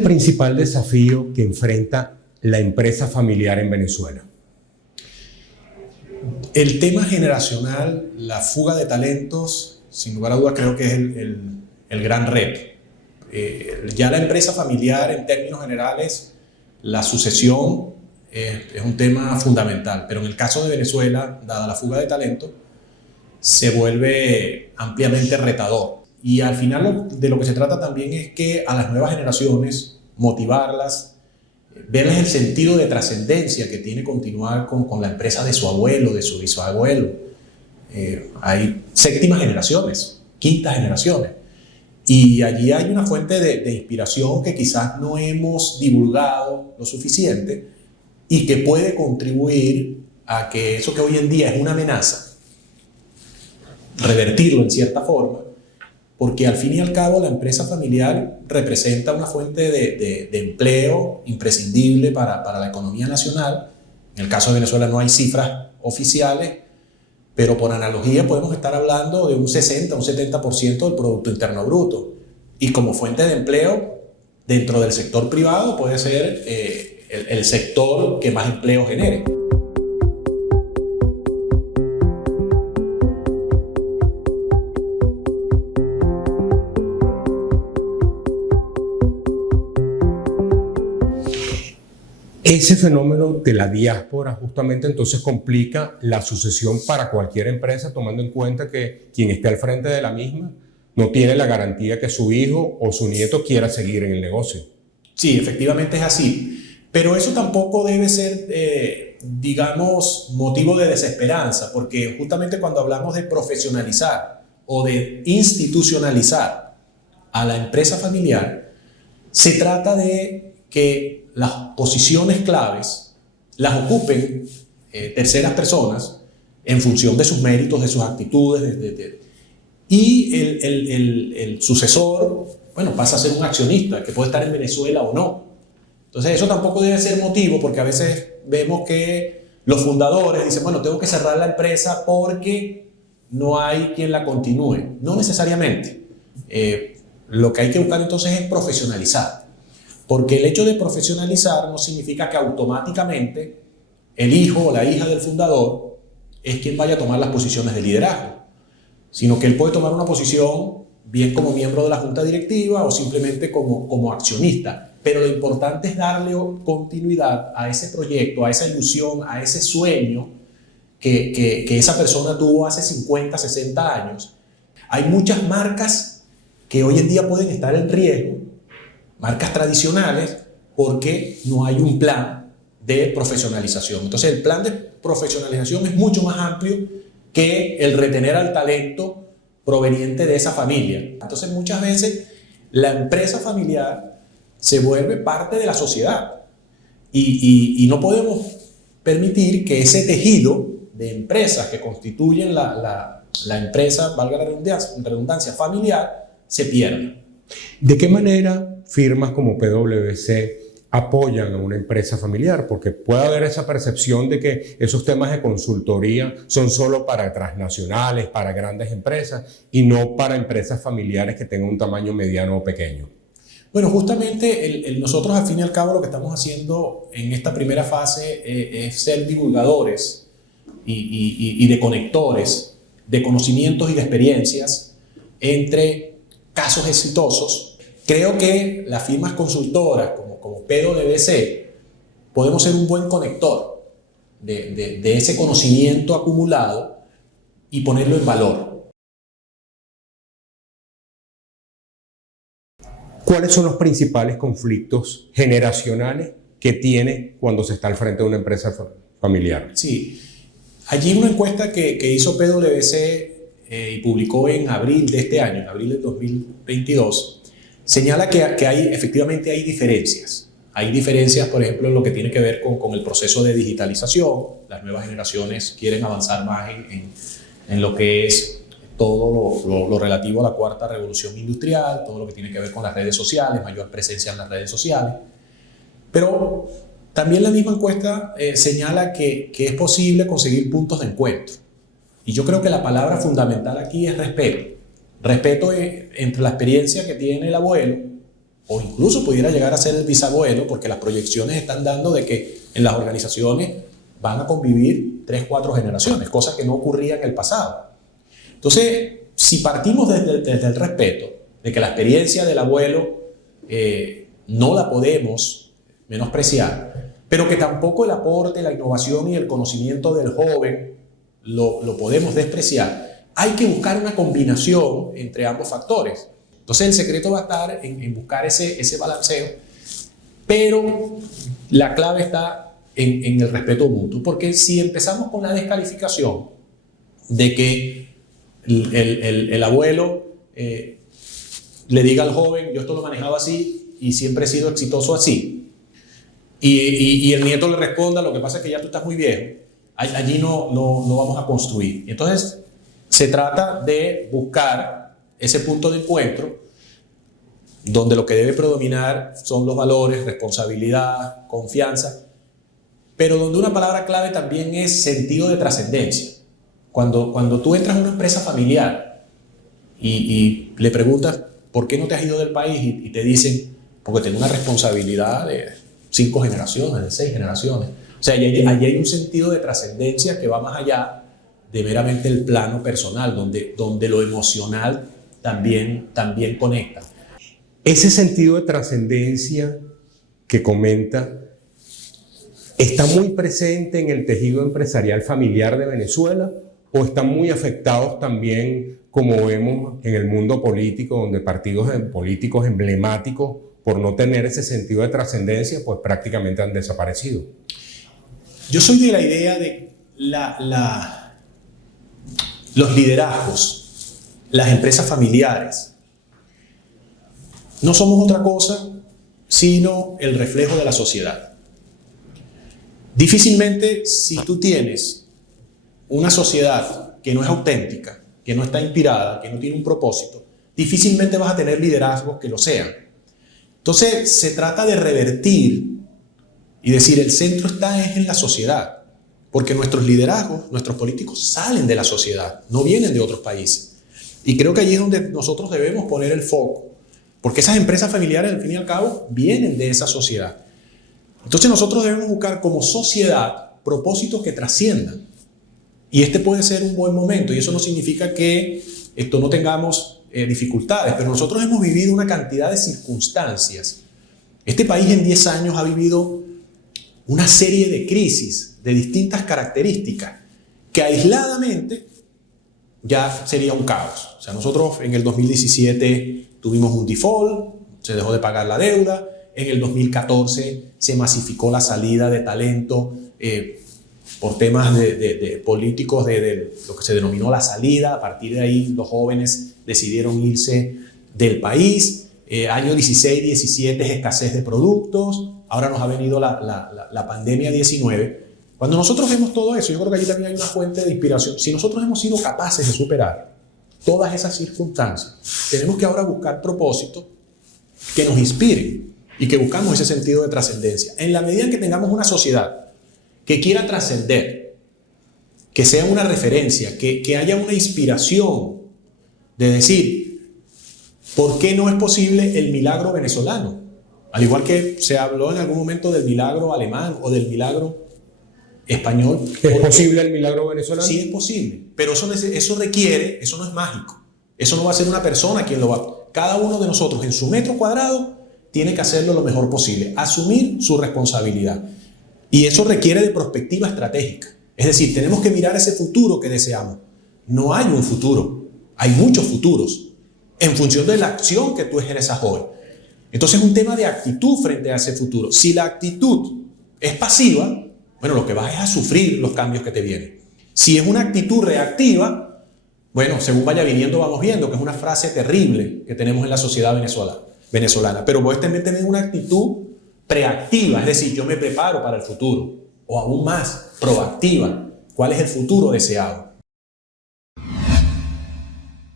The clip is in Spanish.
el principal desafío que enfrenta la empresa familiar en Venezuela? El tema generacional, la fuga de talentos, sin lugar a dudas creo que es el gran reto. Ya la empresa familiar, en términos generales, la sucesión es un tema fundamental, pero en el caso de Venezuela, dada la fuga de talento, se vuelve ampliamente retador. Y al final de lo que se trata también es que a las nuevas generaciones motivarlas, verles el sentido de trascendencia que tiene continuar con la empresa de su abuelo, de su bisabuelo. Hay séptimas generaciones, quintas generaciones. Y allí hay una fuente de inspiración que quizás no hemos divulgado lo suficiente y que puede contribuir a que eso que hoy en día es una amenaza, revertirlo en cierta forma, porque al fin y al cabo la empresa familiar representa una fuente de empleo imprescindible para la economía nacional. En el caso de Venezuela no hay cifras oficiales, pero por analogía podemos estar hablando de un 60, un 70% del Producto Interno Bruto. Y como fuente de empleo, dentro del sector privado puede ser el sector que más empleo genere. Ese fenómeno de la diáspora justamente entonces complica la sucesión para cualquier empresa, tomando en cuenta que quien esté al frente de la misma no tiene la garantía que su hijo o su nieto quiera seguir en el negocio. Sí, efectivamente es así, pero eso tampoco debe ser, digamos, motivo de desesperanza, porque justamente cuando hablamos de profesionalizar o de institucionalizar a la empresa familiar, se trata de que las posiciones claves las ocupen terceras personas en función de sus méritos, de sus actitudes, y el sucesor, bueno, pasa a ser un accionista que puede estar en Venezuela o no. Entonces eso tampoco debe ser motivo, porque a veces vemos que los fundadores dicen, bueno, tengo que cerrar la empresa porque no hay quien la continúe. No necesariamente. Lo que hay que buscar entonces es profesionalizar. Porque el hecho de profesionalizar no significa que automáticamente el hijo o la hija del fundador es quien vaya a tomar las posiciones de liderazgo, sino que él puede tomar una posición bien como miembro de la junta directiva o simplemente como accionista. Pero lo importante es darle continuidad a ese proyecto, a esa ilusión, a ese sueño que esa persona tuvo hace 50, 60 años. Hay muchas marcas que hoy en día pueden estar en riesgo, marcas tradicionales, porque no hay un plan de profesionalización. Entonces el plan de profesionalización es mucho más amplio que el retener al talento proveniente de esa familia. Entonces muchas veces la empresa familiar se vuelve parte de la sociedad y no podemos permitir que ese tejido de empresas que constituyen la empresa, valga la redundancia, familiar, se pierda. ¿De qué manera firmas como PwC apoyan a una empresa familiar? Porque puede haber esa percepción de que esos temas de consultoría son solo para transnacionales, para grandes empresas y no para empresas familiares que tengan un tamaño mediano o pequeño. Bueno, justamente nosotros al fin y al cabo lo que estamos haciendo en esta primera fase es ser divulgadores y de conectores de conocimientos y de experiencias entre casos exitosos. Creo que las firmas consultoras como PwC podemos ser un buen conector de ese conocimiento acumulado y ponerlo en valor. ¿Cuáles son los principales conflictos generacionales que tiene cuando se está al frente de una empresa familiar? Sí, allí una encuesta que hizo PwC y publicó en abril de este año, en abril del 2022, señala que efectivamente hay diferencias. Hay diferencias, por ejemplo, en lo que tiene que ver con el proceso de digitalización. Las nuevas generaciones quieren avanzar más en lo que es todo lo relativo a la cuarta revolución industrial, todo lo que tiene que ver con las redes sociales, mayor presencia en las redes sociales. Pero también la misma encuesta señala que es posible conseguir puntos de encuentro. Y yo creo que la palabra fundamental aquí es respeto. Respeto entre la experiencia que tiene el abuelo o incluso pudiera llegar a ser el bisabuelo, porque las proyecciones están dando de que en las organizaciones van a convivir 3, 4 generaciones, cosa que no ocurría en el pasado. Entonces, si partimos desde el respeto, de que la experiencia del abuelo no la podemos menospreciar, pero que tampoco el aporte, la innovación y el conocimiento del joven lo podemos despreciar, hay que buscar una combinación entre ambos factores. Entonces el secreto va a estar en buscar ese balanceo, pero la clave está en el respeto mutuo, porque si empezamos con la descalificación de que el abuelo le diga al joven, yo esto lo manejaba así y siempre he sido exitoso así, y el nieto le responda, lo que pasa es que ya tú estás muy viejo, allí no vamos a construir. Entonces se trata de buscar ese punto de encuentro donde lo que debe predominar son los valores, responsabilidad, confianza, pero donde una palabra clave también es sentido de trascendencia. Cuando tú entras a una empresa familiar y le preguntas ¿por qué no te has ido del país? Y te dicen, porque tengo una responsabilidad de 5 generaciones, de 6 generaciones. O sea, allí hay un sentido de trascendencia que va más allá de meramente el plano personal, donde lo emocional también conecta. Ese sentido de trascendencia que comenta está muy presente en el tejido empresarial familiar de Venezuela, o están muy afectados también, como vemos en el mundo político, donde partidos políticos emblemáticos, por no tener ese sentido de trascendencia, pues prácticamente han desaparecido. Yo soy de la idea de los liderazgos, las empresas familiares, no somos otra cosa sino el reflejo de la sociedad. Difícilmente, si tú tienes una sociedad que no es auténtica, que no está inspirada, que no tiene un propósito, difícilmente vas a tener liderazgos que lo sean. Entonces, se trata de revertir y decir, el centro está en la sociedad, porque nuestros liderazgos, nuestros políticos salen de la sociedad, no vienen de otros países. Y creo que allí es donde nosotros debemos poner el foco, porque esas empresas familiares, al fin y al cabo, vienen de esa sociedad. Entonces nosotros debemos buscar como sociedad propósitos que trasciendan. Y este puede ser un buen momento, y eso no significa que no tengamos dificultades, pero nosotros hemos vivido una cantidad de circunstancias. Este país en 10 años ha vivido una serie de crisis de distintas características que aisladamente ya sería un caos. O sea, nosotros en el 2017 tuvimos un default, se dejó de pagar la deuda, en el 2014 se masificó la salida de talento por temas de políticos de lo que se denominó la salida. A partir de ahí los jóvenes decidieron irse del país. Año 16, 17 es escasez de productos. Ahora nos ha venido la pandemia 19. Cuando nosotros vemos todo eso, yo creo que allí también hay una fuente de inspiración. Si nosotros hemos sido capaces de superar todas esas circunstancias, tenemos que ahora buscar propósitos que nos inspiren y que buscamos ese sentido de trascendencia. En la medida en que tengamos una sociedad que quiera trascender, que sea una referencia, que haya una inspiración de decir, ¿por qué no es posible el milagro venezolano? Al igual que se habló en algún momento del milagro alemán o del milagro español. ¿Es posible el milagro venezolano? Sí, es posible, pero eso requiere, eso no es mágico. Eso no va a ser una persona quien lo va. Cada uno de nosotros en su metro cuadrado tiene que hacerlo lo mejor posible, asumir su responsabilidad. Y eso requiere de perspectiva estratégica. Es decir, tenemos que mirar ese futuro que deseamos. No hay un futuro, hay muchos futuros, en función de la acción que tú ejerzas hoy. Entonces es un tema de actitud frente a ese futuro. Si la actitud es pasiva, bueno, lo que vas es a sufrir los cambios que te vienen. Si es una actitud reactiva, bueno, según vaya viniendo vamos viendo, que es una frase terrible que tenemos en la sociedad venezolana. Pero vos también tenés una actitud preactiva, es decir, yo me preparo para el futuro, o aún más, proactiva. ¿Cuál es el futuro deseado?